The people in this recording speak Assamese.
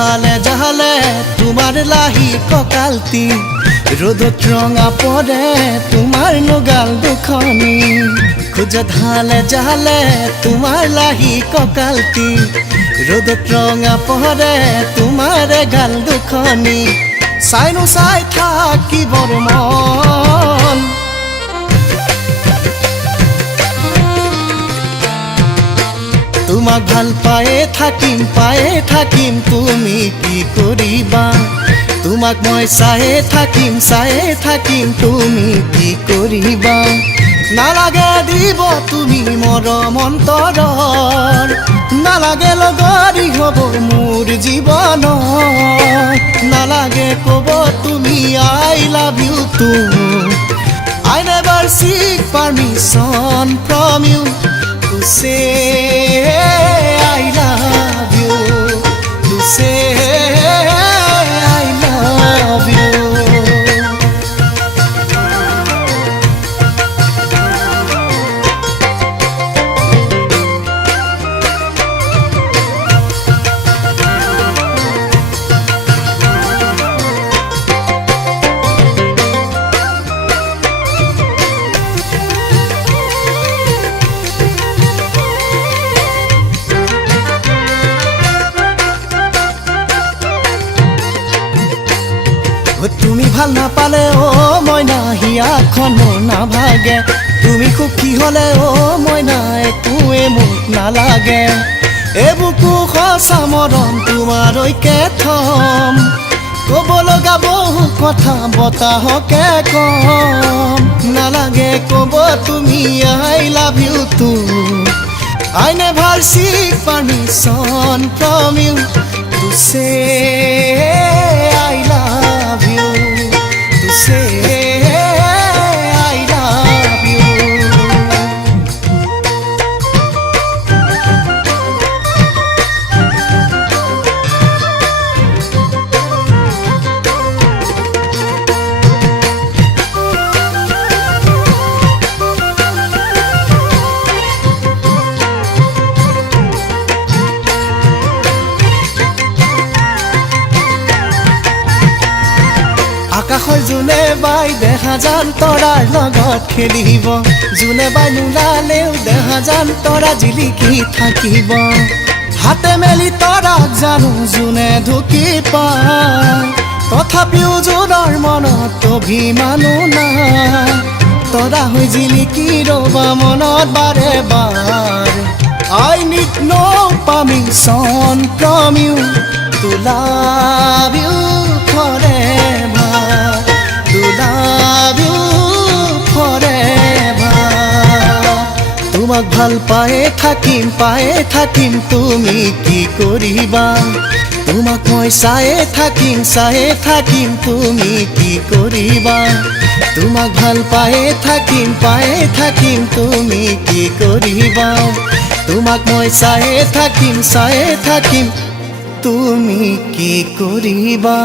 ঢালে জালে তোমাৰ লাহি কঁকালটি ৰ'দত ৰঙা পৰে তোমাৰ নগাল দুখনি খোজ ঢালে জালে তোমাৰ লাহি কঁকালটি ৰ'দত ৰঙা পৰে তোমাৰ গাল দুখনি চাইনো চাই থাকিবৰ মন তোমাক ভাল পায়ে থাকিম তুমি কি কৰিবা তোমাক মই চায়ে থাকিম তুমি কি কৰিবা নালাগে দিব তুমি মৰম অন্তৰৰ নালাগে লগৰী হ'ব মোৰ জীৱন নালাগে ক'ব তুমি I love you too I never seek permission from you to say I love you to say I love you তুমি ভাল নাপালে মইনা হিয়াখনো নাভাগে তুমি সুখী হলে মইনা একোৱে মোক নালাগে এবুকু সঁচা মৰম তোমাৰৈকে থম ক'ব লগা বহু কথা বতাহকে কম নালাগে ক'ব তুমি I love you too I never seek permission from you to say I love you to say I love you আকাশৰ জোনে বাই দেখা যান তৰাৰ লগত খেলিব জোনে বাই নোলালেও দেখা যান তৰা জিলিকি থাকিব হাতে মেলি তৰাক জানো জোনে ঢুকি পায় তথাপিও জোনৰ মনত অভিমানো নাই তৰা হৈ জিলিকি ৰবা মনত বাৰে বাৰ I need no permission from you to love you forever to love you forever তোমাক ভাল পায়ে থাকিম তুমি কি কৰিবা তোমাক মই চায়ে থাকিম তুমি কি কৰিবা তোমাক ভাল পায়ে থাকিম তুমি কি কৰিবা তোমাক মই চায়ে থাকিম তুমি কি কৰিবা